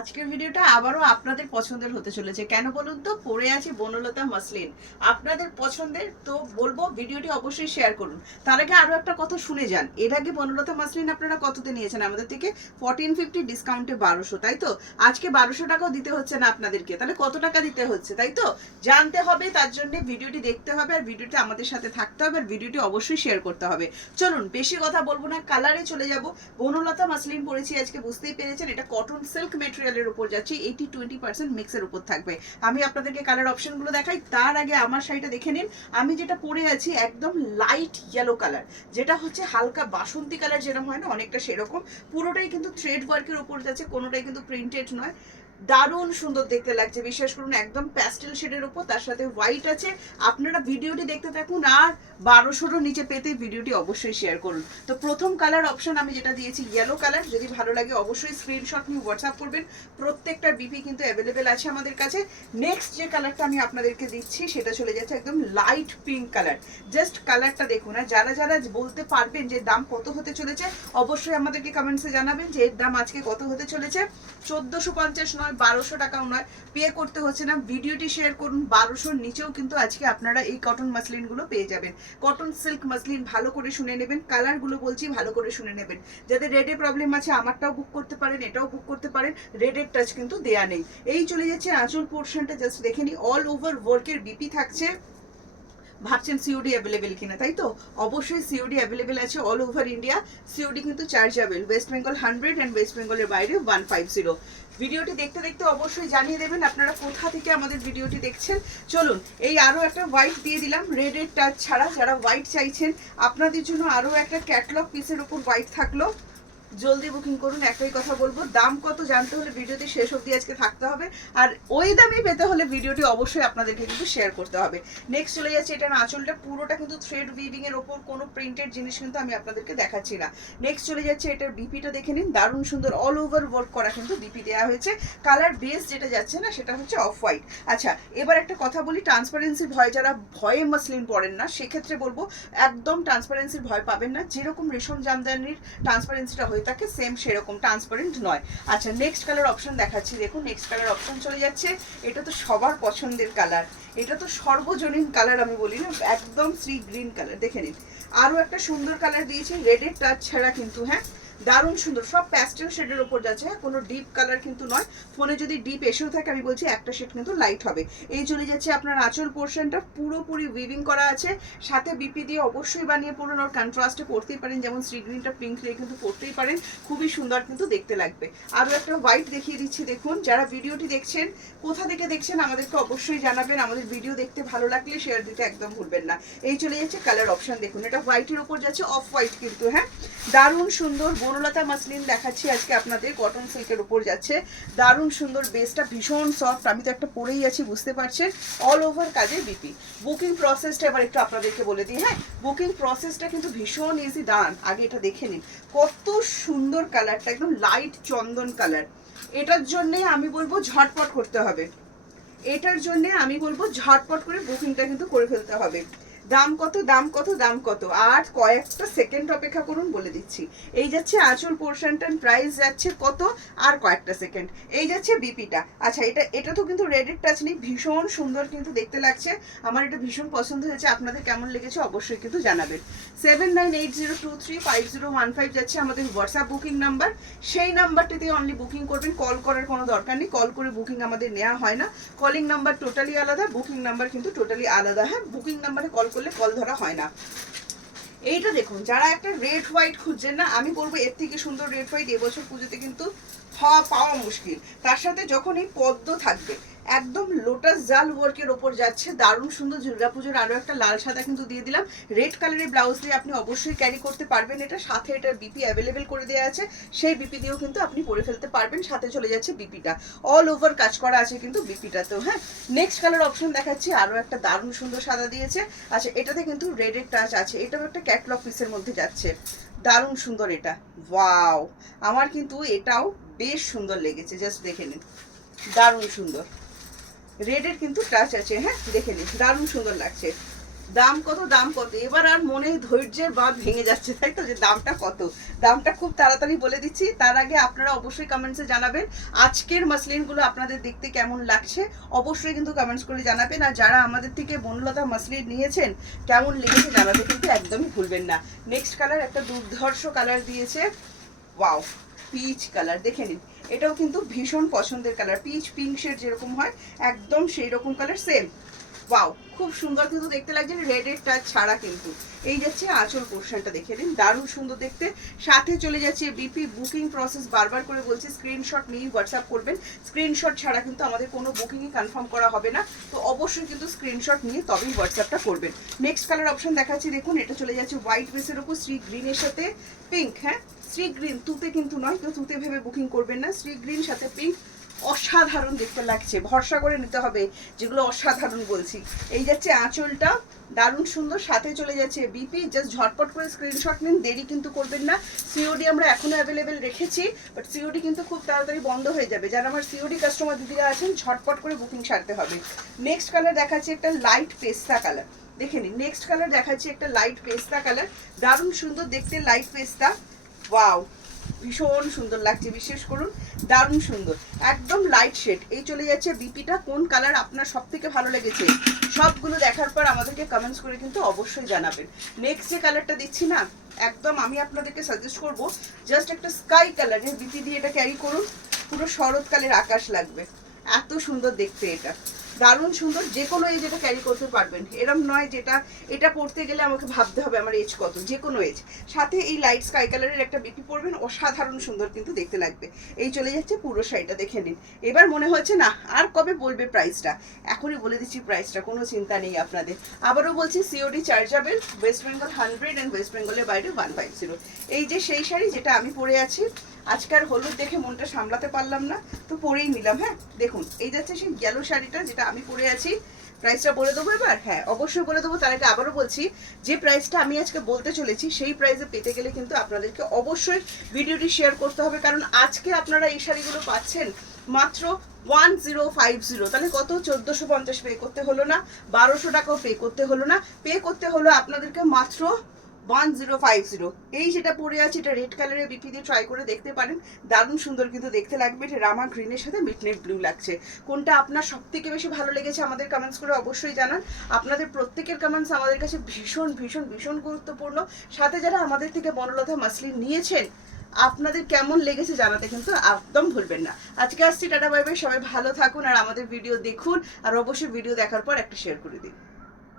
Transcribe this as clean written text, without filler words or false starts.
আজকের ভিডিওটা আবারও আপনাদের পছন্দের হতে চলেছে। কেন বলুন তো, পরে আছে বনলতা মসলিন, আপনাদের পছন্দের। তো বলবো ভিডিওটি অবশ্যই শেয়ার করুন। তার আগে আরো একটা কথা শুনে যান, এর আগে বনলতা মসলিন আপনারা কততে নিয়েছেন আমাদের থেকে? 1450 ডিসকাউন্টে 1200, তাই তো? আজকে 1200 টাকাও দিতে হচ্ছে না আপনাদেরকে, তাহলে কত টাকা দিতে হচ্ছে, তাই তো? জানতে হবে, তার জন্য ভিডিওটি দেখতে হবে, আর ভিডিওটি আমাদের সাথে থাকতে হবে, আর ভিডিওটি অবশ্যই শেয়ার করতে হবে। চলুন বেশি কথা বলবো না, কালারে চলে যাব। বনলতা মসলিন পরেছি আজকে, বুঝতেই পেরেছেন এটা কটন সিল্ক মেটেরিয়ালের উপর যাচ্ছে, 80-20% মিক্সের উপর থাকবে। আমি আপনাদেরকে কালার অপশনগুলো দেখাই, তার আগে আমার শাড়িটা দেখে নিন। আমি যেটা পরে আছি একদম লাইট ইয়েলো কালার, যেটা হচ্ছে হালকা বাসন্তী কালার যেরকম হয় না, অনেকটা সেরকম। পুরোটাই কিন্তু থ্রেড ওয়ার্কের উপর যাচ্ছে, কোনোটাই কিন্তু প্রিন্টেড নয়। দারুণ সুন্দর দেখতে লাগছে, বিশ্বাস করুন, একদম প্যাস্টেল শেডের উপর, তার সাথে হোয়াইট আছে। আপনারা ভিডিওটি দেখতে থাকুন, আর 1200 নিচে পেতে ভিডিওটি অবশ্যই শেয়ার করুন। তো প্রথম কালার অপশন আমি যেটা দিয়েছি ইয়েলো কালার, যদি ভালো লাগে অবশ্যই স্ক্রিনশট নিয়ে হোয়াটসঅ্যাপ করবেন। প্রত্যেকটা বিপি কিন্তু অ্যাভেলেবেল আছে আমাদের কাছে। নেক্সট যে কালারটা আমি আপনাদেরকে দিচ্ছি সেটা চলে যাচ্ছে একদম লাইট পিঙ্ক কালার। জাস্ট কালারটা দেখুন, আর যারা যারা বলতে পারবেন যে দাম কত হতে চলেছে অবশ্যই আমাদেরকে কমেন্টসে জানাবেন যে এর দাম আজকে কত হতে চলেছে। 1450 নয়, 1200 টাকাও নয়, পে করতে হচ্ছে না। ভিডিওটি শেয়ার করুন, 1200 নিচেও কিন্তু আজকে আপনারা এই কটন মাসলিনগুলো পেয়ে যাবেন। কটন সিল্ক মাসলিন, ভালো করে শুনে নেবেন, কালারগুলো বলছি ভালো করে শুনে নেবেন। যাদের রেডে প্রবলেম আছে আমারটাও বুক করতে পারেন, এটাও বুক করতে পারেন, রেডের টাচ কিন্তু দেয়া নেই। এই চলে যাচ্ছে আঁচল পোর্শনটা, জাস্ট দেখে নি, অল ওভার ওয়ার্কের বিপি থাকছে। ভাবছেন সিওডি অ্যাভেলেবেল কিনা, তাই তো? অবশ্যই সিওডি অ্যাভেলেবেল আছে অল ওভার ইন্ডিয়া। সিওডি কিন্তু chargeable, West Bengal 100 and West বেঙ্গলের বাইরে 150। ভিডিওটি দেখতে দেখতে অবশ্যই জানিয়ে দেবেন আপনারা কোথা থেকে আমাদের ভিডিওটি দেখছেন। চলুন, এই আরও একটা হোয়াইট দিয়ে দিলাম, রেডের টাচ ছাড়া। যারা হোয়াইট চাইছেন আপনাদের জন্য আরও একটা ক্যাটলগ পিসের উপর হোয়াইট থাকলো, জলদি বুকিং করুন। একটাই কথা বলবো, দাম কত জানতে হলে ভিডিওটি শেষ অবধি আজকে থাকতে হবে, আর ওই দামই পেতে হলে ভিডিওটি অবশ্যই আপনাদেরকে কিন্তু শেয়ার করতে হবে। নেক্সট চলে যাচ্ছে, এটা আঁচলটা পুরোটা কিন্তু থ্রেড উইভিং এর ওপর, কোনো প্রিন্টেড জিনিস কিন্তু আমি আপনাদেরকে দেখাচ্ছি না। নেক্সট চলে যাচ্ছে, এটার বিপিটা দেখে নিন, দারুণ সুন্দর অল ওভার ওয়ার্ক করা কিন্তু বিপি দেওয়া হয়েছে। কালার বেস যেটা যাচ্ছে না সেটা হচ্ছে অফ হোয়াইট। আচ্ছা, এবার একটা কথা বলি, ট্রান্সপারেন্সির ভয়, যারা ভয়ে মসলিন পড়েন না সেক্ষেত্রে বলবো একদম ট্রান্সপারেন্সির ভয় পাবেন না। যেরকম রেশম জামদানির ট্রান্সপারেন্সিটা হয়ে থাকে সেম সেরকম ট্রান্সপারেন্ট নয়। আচ্ছা, নেক্সট কালার অপশন দেখাচ্ছি, দেখুন নেক্সট কালার অপশন চলে যাচ্ছে। এটা তো সবার পছন্দের কালার, এটা তো সর্বজনীন কালার আমি বলি না, একদম সি গ্রিন কালার। দেখে নিন, আরও একটা সুন্দর কালার দিয়েছি, রেডের টাচ ছাড়া কিন্তু, হ্যাঁ দারুণ সুন্দর, সব প্যাস্টেল শেডের ওপর যাচ্ছে, হ্যাঁ কোনো ডিপ কালার কিন্তু নয়। ফোনে যদি ডিপ এসেও থাকে আমি বলছি একটা শেড কিন্তু লাইট হবে। এই চলে যাচ্ছে আপনার আঁচল পোর্শনটা, পুরোপুরি উইভিং করা আছে, সাথে বিপি দিয়ে অবশ্যই বানিয়ে পড়ুন, আর কন্ট্রাস্টে পড়তেই পারেন, যেমন সি গ্রিনটা পিঙ্ক দিয়ে কিন্তু পড়তেই পারেন, খুবই সুন্দর কিন্তু দেখতে লাগবে। আরও একটা হোয়াইট দেখিয়ে দিচ্ছি, দেখুন যারা ভিডিওটি দেখছেন কোথা থেকে দেখছেন আমাদেরকে অবশ্যই জানাবেন। আমাদের ভিডিও দেখতে ভালো লাগলে শেয়ার দিতে একদম ভুলবেন না। এই চলে যাচ্ছে কালার অপশন, দেখুন এটা হোয়াইটের ওপর যাচ্ছে, অফ হোয়াইট কিন্তু, হ্যাঁ দারুণ সুন্দর। বনলতা মাসলিন দেখাচ্ছি আজকে আপনাদের, কটন সিল্কের উপর যাচ্ছে, দারুণ সুন্দর, বেসটা ভীষণ সফট, আমি তো একটা পরেই আছি বুঝতে পারছেন, অল ওভার কাজের বিপি। বুকিং প্রসেসটা এবার একটু আপনাদেরকে বলে দিই, হ্যাঁ বুকিং প্রসেসটা কিন্তু ভীষণ ইজি। দাঁড়ান আগে এটা দেখে নিন, কত সুন্দর কালারটা, একদম লাইট চন্দন কালার। এটার জন্যে আমি বলবো ঝটপট করতে হবে, এটার জন্যে আমি বলবো ঝটপট করে বুকিংটা কিন্তু করে ফেলতে হবে। দাম কত, দাম কত, দাম কত, আর কয়েকটা সেকেন্ড অপেক্ষা করুন, বলে দিচ্ছি। এই যাচ্ছে আঁচল পোর্শনটা, প্রাইস যাচ্ছে কত, আর কয়েকটা সেকেন্ড। এই যাচ্ছে বিপিটা। আচ্ছা, এটা তো কিন্তু রেডের টাচ নেই, ভীষণ সুন্দর কিন্তু দেখতে লাগছে, আমার এটা ভীষণ পছন্দ হয়েছে। আপনাদের কেমন লেগেছে অবশ্যই কিন্তু জানাবেন। 7980235015 যাচ্ছে আমাদের হোয়াটসঅ্যাপ বুকিং নাম্বার, সেই নাম্বারটিতে অনলি বুকিং করবেন, কল করার কোনো দরকার নেই, কল করে বুকিং আমাদের নেওয়া হয় না। কলিং নাম্বার টোটালি আলাদা, বুকিং নাম্বার কিন্তু টোটালি আলাদা, হ্যাঁ বুকিং নাম্বারে কল করলে কল ধরা হয় না। এইটা দেখুন, যারা একটা রেড হোয়াইট খুঁজছেন না, আমি বলবো এর থেকে সুন্দর রেড হোয়াইট এবছর পুজোতে কিন্তু পাওয়া মুশকিল। তার সাথে যখন এই পদ্ম থাকবে, একদম লোটাস জাল ওয়ার্কের ওপর যাচ্ছে, দারুণ সুন্দর। দুর্গা পুজোর আরও একটা লাল সাদা কিন্তু দিয়ে দিলাম, রেড কালারের ব্লাউজ দিয়ে আপনি অবশ্যই ক্যারি করতে পারবেন এটা, সাথে এটার বিপি অ্যাভেলেবেল করে দেওয়া আছে, সেই বিপি দিয়েও কিন্তু আপনি পরে ফেলতে পারবেন। সাথে চলে যাচ্ছে বিপিটা, অল ওভার কাজ করা আছে কিন্তু বিপিটাতেও, হ্যাঁ। নেক্সট কালার অপশন দেখাচ্ছি, আরও একটা দারুণ সুন্দর সাদা দিয়েছে। আচ্ছা, এটাতে কিন্তু রেডের টাচ আছে, এটাও একটা ক্যাটলগ পিসের মধ্যে যাচ্ছে, দারুণ সুন্দর এটা, ওয়াও, আমার কিন্তু এটাও বেশ সুন্দর লেগেছে, জাস্ট দেখে নিন, দারুণ সুন্দর। রেডের কিন্তু টাচ আছে, হ্যাঁ দেখে নিন, দারুণ সুন্দর লাগছে। দাম কত, দাম কত, এবার আর মনে ধৈর্যের বাঁধ ভেঙে যাচ্ছে, তাই তো, যে দামটা কত। দামটা খুব তাড়াতাড়ি বলে দিচ্ছি, তার আগে আপনারা অবশ্যই কমেন্টসে জানাবেন আজকের মাসলিনগুলো আপনাদের দেখতে কেমন লাগছে, অবশ্যই কিন্তু কমেন্টস করে জানাবেন। আর যারা আমাদের থেকে বনলতা মাসলিন নিয়েছেন কেমন লেগেছে জানাতে কিন্তু একদমই ভুলবেন না। নেক্সট কালার একটা দুর্ধর্ষ কালার দিয়েছে, ওয়াও, পিচ কালার, দেখে নিন, এটাও কিন্তু ভীষণ পছন্দের কালার, পিচ পিঙ্ক শেড যেরকম হয় একদম সেই রকম কালার, সেম। ওয়াও, খুব সুন্দর কিন্তু দেখতে লাগছে, রেডের টাচ ছাড়া কিন্তু। এই যাচ্ছে আঁচল পোর্শনটা, দেখে নিন, দারুণ সুন্দর দেখতে। সাথে চলে যাচ্ছে বিপি বুকিং প্রসেস, বারবার করে বলছি স্ক্রিনশট নিয়ে হোয়াটসঅ্যাপ করবেন, স্ক্রিনশট ছাড়া কিন্তু আমাদের কোনো বুকিংই কনফার্ম করা হবে না, তো অবশ্যই কিন্তু স্ক্রিনশট নিয়ে তবেই হোয়াটসঅ্যাপটা করবেন। নেক্সট কালার অপশন দেখাচ্ছি, দেখুন, এটা চলে যাচ্ছে হোয়াইট বেসের উপর শ্রী গ্রিনের সাথে পিঙ্ক। হ্যাঁ, শ্রী গ্রিন, তুতে কিন্তু নয়, কেউ তুতে ভেবে বুকিং করবেন না, শ্রী গ্রিন সাথে পিঙ্ক, অসাধারণ দেখতে লাগছে, ভরসা করে নিতে হবে যেগুলো অসাধারণ বলছি। এই যাচ্ছে আঁচলটা, দারুণ সুন্দর, সাথে চলে যাচ্ছে বিপি, জাস্ট ঝটপট করে স্ক্রিনশট নিন, দেরি কিন্তু করবেন না। সিওডি আমরা এখনো অ্যাভেলেবেল রেখেছি, বাট সিওডি কিন্তু খুব তাড়াতাড়ি বন্ধ হয়ে যাবে, যারা আমার সিওডি কাস্টমার দিদিরা আছেন ঝটপট করে বুকিং সারতে হবে। নেক্সট কালার দেখাচ্ছি একটা লাইট পেস্তা কালার, দেখে নিন, নেক্সট কালার দেখাচ্ছি একটা লাইট পেস্তা কালার, দারুণ সুন্দর দেখতে লাইট পেস্তা, ওয়াও, ভীষণ সুন্দর লাগছে, বিশ্বাস করুন দারুণ সুন্দর, একদম লাইট শেড। এই চলে যাচ্ছে বিপিটা, কোন কালার আপনার সব থেকে ভালো লেগেছে সবগুলো দেখার পর আমাদেরকে কমেন্টস করে কিন্তু অবশ্যই জানাবেন। নেক্সট যে কালারটা দিচ্ছি না, একদম আমি আপনাদেরকে সাজেস্ট করব জাস্ট একটা স্কাই কালারের বিপি দিয়ে এটা ক্যারি করুন, পুরো শরৎকালের আকাশ লাগবে, এত সুন্দর দেখতে, এটা দারুণ সুন্দর, যে কোনো এজ এটা ক্যারি করতে পারবেন, এরম নয় যেটা এটা পড়তে গেলে আমাকে ভাবতে হবে আমার এজ কত, যে কোনো এজ। সাথে এই লাইট স্কাই কালারের একটা বিপি পরবেন, অসাধারণ সুন্দর কিন্তু দেখতে লাগবে। এই চলে যাচ্ছে পুরো শাড়িটা, দেখে নিন। এবার মনে হচ্ছে না আর কবে বলবে প্রাইসটা, এখনই বলে দিচ্ছি প্রাইসটা, কোনো চিন্তা নেই আপনাদের। আবারও বলছি COD chargeable, West Bengal 100 and West বেঙ্গলের বাইরে 150। এই যে সেই শাড়ি যেটা আমি পরে আছি, আজকাল হলুদ দেখে মনটা সামলাতে পারলাম না, তো পরেই নিলাম। হ্যাঁ, দেখুন, এই যাচ্ছে সেই ইয়েলো শাড়িটা যেটা আমি পরে আছি। প্রাইসটা বলে দেবো এবার, হ্যাঁ অবশ্যই বলে দেবো, তার আগে আবারও বলছি যে প্রাইসটা আমি আজকে বলতে চলেছি সেই প্রাইসে পেতে গেলে কিন্তু আপনাদেরকে অবশ্যই ভিডিওটি শেয়ার করতে হবে, কারণ আজকে আপনারা এই শাড়িগুলো পাচ্ছেন মাত্র 1050, তাহলে কত, 1450 পে করতে হলো না, 1200 টাকাও পে করতে হলো না, পে করতে হলো আপনাদেরকে মাত্র 1050। এই যেটা পরে আছে এটা রেড কালারের বিপি দিয়ে ট্রাই করে দেখতে পারেন, দারুণ সুন্দর কিন্তু দেখতে লাগবে, এটা রামা গ্রিনের সাথে মিডনাইট ব্লু লাগছে। কোনটা আপনার সব থেকে বেশি ভালো লেগেছে আমাদের কমেন্টস করে অবশ্যই জানান, আপনাদের প্রত্যেকের কমেন্টস আমাদের কাছে ভীষণ ভীষণ ভীষণ গুরুত্বপূর্ণ। সাথে যারা আমাদের থেকে বনলতা মাসলিন নিয়েছেন আপনাদের কেমন লেগেছে জানাতে কিন্তু একদম ভুলবেন না। আজকে আসছি, টাটা বাই বাই, সবাই ভালো থাকুন আর আমাদের ভিডিও দেখুন, আর অবশ্যই ভিডিও দেখার পর একটা শেয়ার করে দিন।